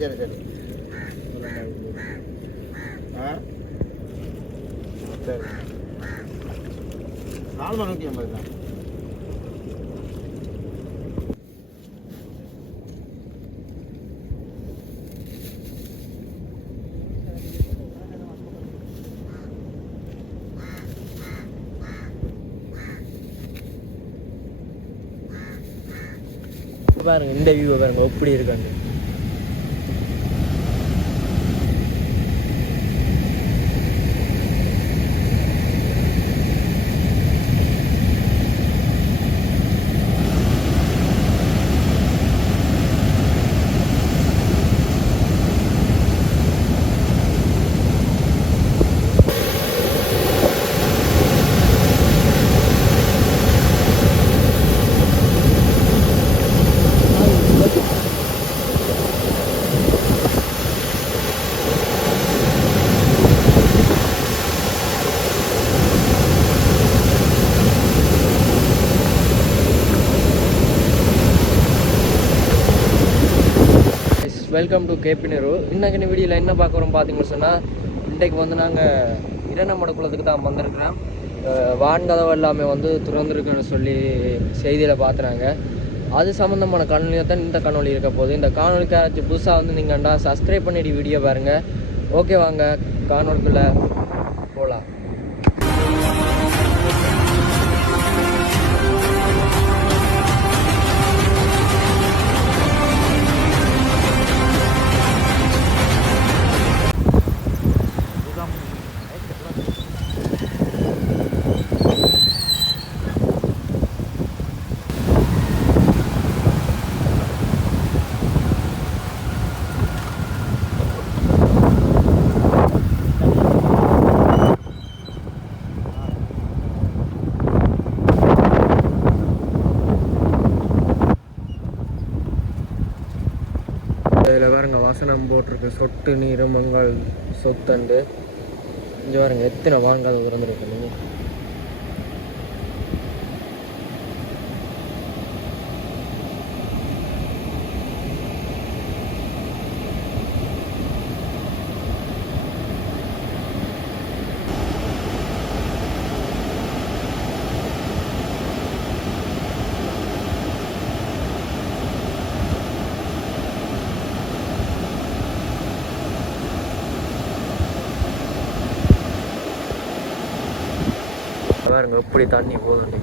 சரி சரி சரி 450 தான். பாருங்க இந்த வியூவை பாருங்க எப்படி இருக்காங்க. வெல்கம் டு கேபி நெரு. இன்னைக்கு வீடியோவில் என்ன பார்க்குறோம் பார்த்தீங்கன்னு சொன்னால், இன்றைக்கு வந்து நாங்கள் இரண்டமட குளத்துக்கு தான் வந்திருக்கிறோம். வான்கதவு எல்லாமே வந்து திறந்துருக்குன்னு சொல்லி செய்தியில் பார்த்துனாங்க. அது சம்மந்தமான காணொலியாக தான் இந்த காணொலி இருக்க போகுது. இந்த காணொலிக்கு யாராச்சும் புதுசாக வந்து நீங்கள்டா சப்ஸ்கிரைப் பண்ணிட்டு வீடியோ பாருங்கள். ஓகே, வாங்க காணொலிக்குள்ளே போகலாம். இதில் பாருங்க வாசனம் போட்டிருக்கு, சொட்டு நீர் மங்கள் சொத்தண்டு. இங்கே பாருங்க எத்தனை வாங்காத திறந்துருக்கு. பாருங்க எப்படி தண்ணி போகுது.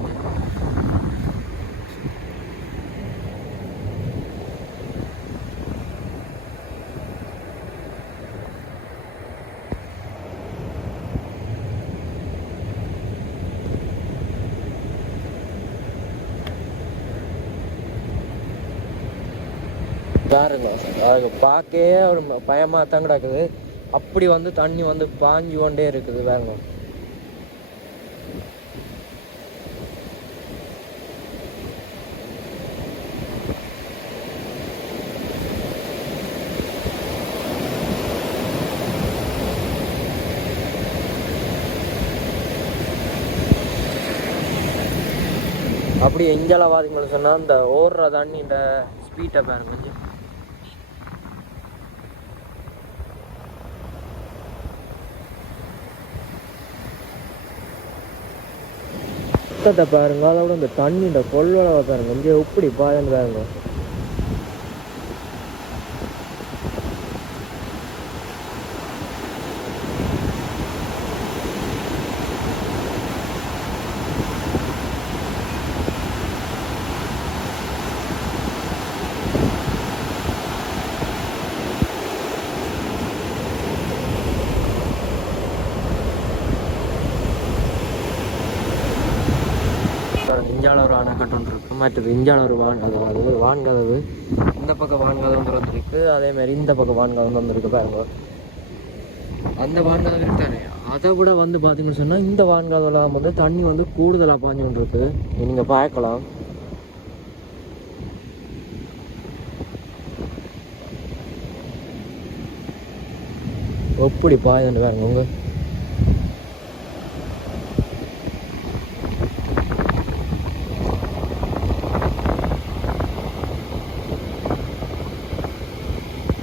பாருங்க அது பார்க்கவே ஒரு பயமாக தான் கிடக்குது. அப்படி வந்து தண்ணி வந்து பாஞ்சு கொண்டே இருக்குது. பாருங்க அப்படி எஞ்சால பார்த்தீங்கன்னு சொன்னால் இந்த ஓடுற தண்ணி இந்த ஸ்பீட்டை பாருங்க. கொஞ்சம் சுத்தத்தை பாருங்க, அதோட இந்த தண்ணி இந்த கொள்ளளவை பாருங்க கொஞ்சம் எப்படி பாருன்னு பாருங்க. இஞ்சால ஒரு அணைக்கட்டு ஒன்று இருக்குது, மற்றது இஞ்சால ஒரு வான்கதவு. அது ஒரு வான்கதவு. இந்த பக்கம் வான்கதவு திறந்துருக்கு, அதேமாதிரி இந்த பக்கம் வான்கதவு வந்துருக்கு பாருங்க. அந்த வான்கதவு இருக்காரு. அதை விட வந்து பார்த்தீங்கன்னு சொன்னால் இந்த வான்கதவுலாம் வந்து தண்ணி வந்து கூடுதலாக பாஞ்சு கொண்டு இருக்கு. நீங்கள் பார்க்கலாம். எப்படி பாயுதுன்னு பாருங்க. உங்க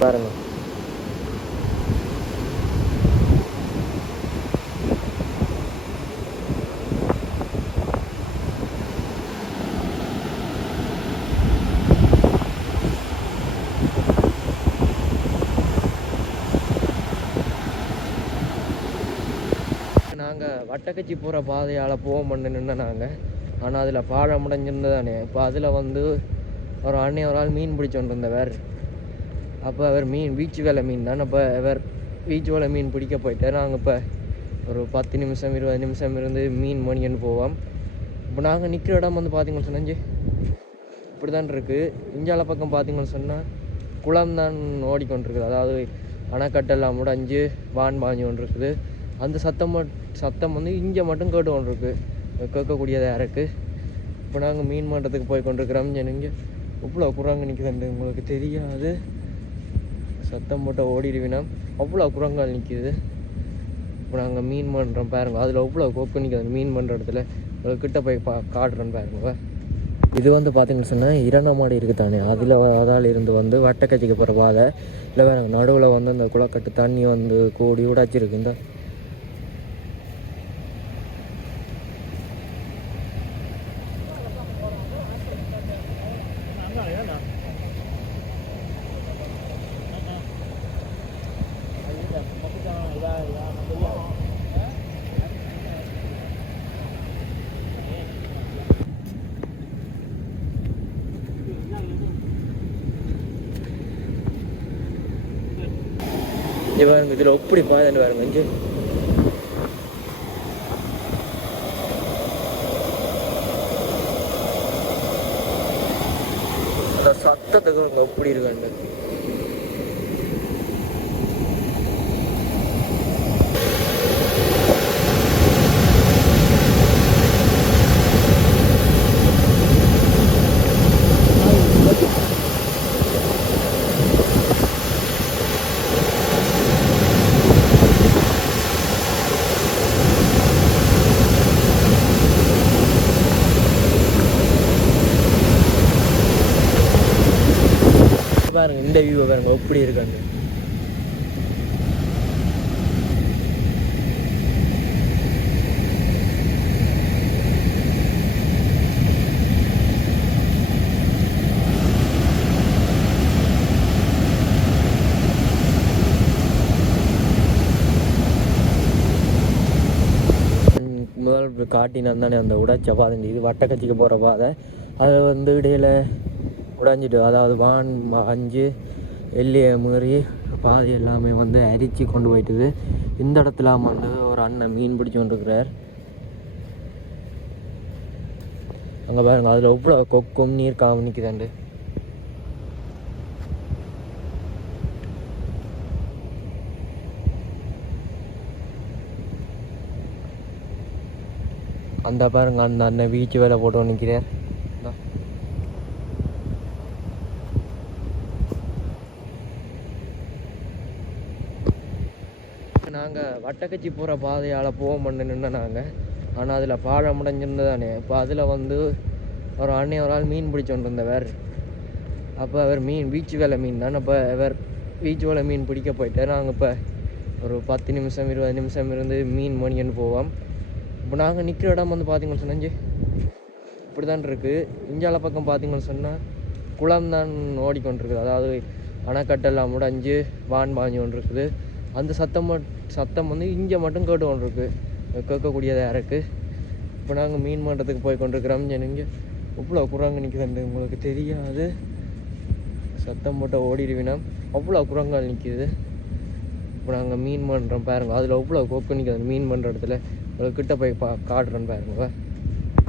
பாருங்க. நாங்கள் வட்டக்கச்சி போகிற பாதையால் போக நின்று நாங்கள். ஆனால் அதில் பாழம் முடிஞ்சிருந்ததானே. இப்போ அதில் வந்து ஒரு ஆள் மீன் பிடிச்சோண்டு இருந்தவர். அப்போ அவர் பீச்சு வேலை மீன் தான். அப்போ அவர் பீச்சு வேலை மீன் பிடிக்க போயிட்டார். நாங்கள் இப்போ ஒரு 10 நிமிஷம் 20 நிமிஷம் இருந்து மீன் மணின்னு போவோம். இப்போ நாங்கள் நிற்கிற இடம் வந்து பார்த்தீங்கன்னு சொன்னாச்சு இப்படி தான் இருக்குது. இஞ்சால பக்கம் பார்த்தீங்கன்னு சொன்னால் குளம் தான் ஓடிக்கொண்டிருக்குது. அதாவது அணைக்கட்டெல்லாம் முடிஞ்சு வான் பாஞ்சு கொண்டு இருக்குது. அந்த சத்தம் வந்து இங்கே மட்டும் கேட்டு கொண்டு இருக்குது, கேட்கக்கூடியதாக இருக்குது. இப்போ நாங்கள் மீன் மாட்டத்துக்கு போய் கொண்டிருக்கிறோம். இங்கே இவ்வளோ குரங்கு நிற்குதுண்டு உங்களுக்கு தெரியாது. சத்தம் போட்டால் ஓடிடுவினா அவ்வளோ குரங்கால் நிற்கிது. இப்போ நாங்கள் மீன் பண்ணுறோம் பாருங்க. அதில் அவ்வளோ கொக்கு நிற்குது மீன் பண்ணுற இடத்துல. கிட்ட போய் காட்டுறோன்னு பாருங்க. இது வந்து பார்த்தீங்கன்னு சொன்னால் இரணமாடி இருக்குது தானே, அதால் இருந்து வந்து வட்டக்கச்சிக்கு போகிற பாதை இல்லை வேறு நடுவில் வந்து அந்த குளக்கட்டு தண்ணி வந்து கூடி உடாச்சிருக்கு. இந்த பாருங்க இதில் எப்படி பாதைன்னு பாருங்க. இங்கே அந்த சத்தத்துக்கு எப்படி இருக்காண்டு. பாருங்க இந்த வியூவை பாருங்க எப்படி இருக்காங்க. முதல் காட்டினான் தானே அந்த உடைச்ச பாதை. இது வட்டக்கச்சிக்கு போகிற பாதை. அதை வந்து இடையில் உடைஞ்சிட்டு, அதாவது வான் 5 எல்லையை மீறி பாதை எல்லாமே வந்து அரிச்சு கொண்டு போயிட்டுது. இந்த இடத்துல வந்து ஒரு அண்ணன் மீன் பிடிச்சி கொண்டிருக்கிறார். அங்கே பாருங்க அதில் எவ்வளோ கொக்கும் நீர் காம நிற்குதாண்டு. அந்த பாருங்க அந்த அண்ணன் பீச்சு வேலை போட்டு நிற்கிறார். நாங்கள் வட்டக்கச்சி போகிற பாதையால் போக நின்று நாங்கள். ஆனால் அதில் பாழம் முடிஞ்சிருந்ததானே. இப்போ அதில் வந்து ஒரு ஆள் மீன் பிடிச்சோண்டு இருந்தவர். அப்போ அவர் பீச்சு வேலை மீன் தான். அப்போ அவர் பீச்சு வேலை மீன் பிடிக்க போயிட்டார். நாங்கள் இப்போ ஒரு 10 நிமிஷம் 20 நிமிஷம் இருந்து மீன் மணின்னு போவோம். இப்போ நாங்கள் நிற்கிற இடம் வந்து பார்த்தீங்கன்னு சொன்னாச்சு இப்படி தான் இருக்குது. இஞ்சால பக்கம் பார்த்தீங்கன்னு சொன்னால் குளம் தான் ஓடிக்கொண்டிருக்குது. அதாவது அணைக்கட்டெல்லாம் முடிஞ்சு வான் பாஞ்சு கொண்டு இருக்குது. அந்த சத்தம் வந்து இங்கே மட்டும் கேட்டு கொண்டு இருக்குது, கேட்கக்கூடியதாக இருக்குது. இப்போ நாங்கள் மீன் மாட்டத்துக்கு போய் கொண்டிருக்கிறோம். இங்கே இவ்வளோ குரங்கு நிற்குதுண்டு உங்களுக்கு தெரியாது. சத்தம் போட்டால் ஓடிடுவினா அவ்வளோ குரங்கால் நிற்கிது. இப்போ நாங்கள் மீன் பண்ணுறோம் பாருங்க. அதில் அவ்வளோ கொக்கு நிற்குது மீன் பண்ணுற இடத்துல. கிட்ட போய் காட்டுறோன்னு பாருங்க.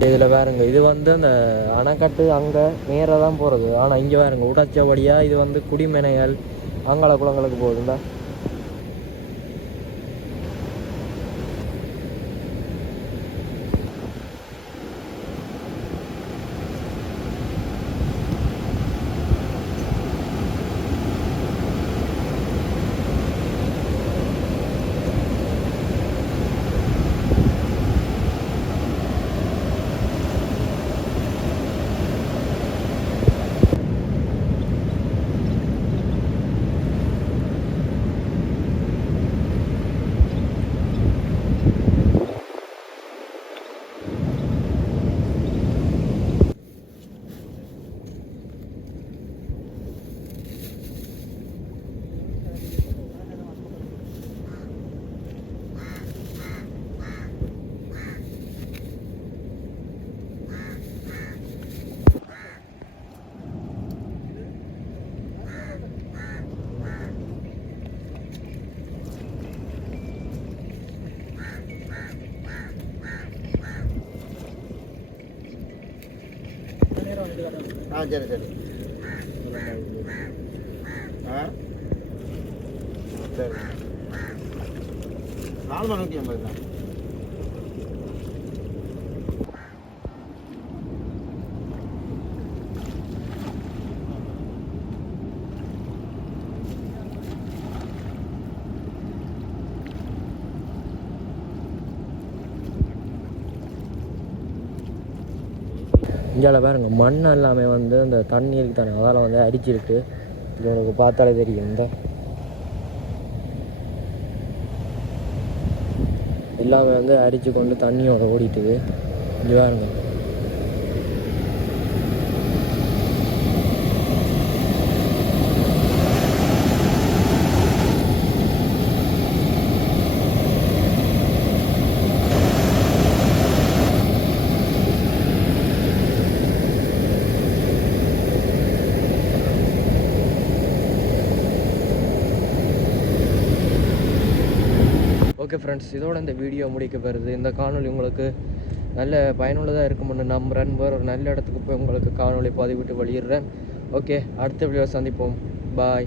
இதில் பாருங்க இது வந்து அந்த அணைக்கட்டு அங்கே நேராக தான் போகிறது. ஆனால் இங்கே பாருங்க உடைச்சபடியாக இது வந்து குடிமனைகள் அங்காள குளங்களுக்கு போகுதுண்டா. ஆ சரி சரி ஆ சரி 4,150 தான். இங்கே பாருங்க மண் எல்லாமே வந்து அந்த தண்ணி இருக்கு தானே அதால் வந்து அரிச்சிருக்கு. இது உங்களுக்கு பார்த்தாலே தெரியும். இந்த எல்லாமே வந்து அரிச்சு கொண்டு தண்ணியோட ஓடிட்டுது. இங்கே பாருங்க ஓகே ஃப்ரெண்ட்ஸ், இதோட இந்த வீடியோ முடிக்க வருது. இந்த காணொலி உங்களுக்கு நல்ல பயனுள்ளதாக இருக்கும்னு நம்புகிறேன். வேறு ஒரு நல்ல இடத்துக்கு போய் உங்களுக்கு காணொலி பதிவிட்டு வெளியிடுறேன். ஓகே, அடுத்த வீடியோ சந்திப்போம். பாய்.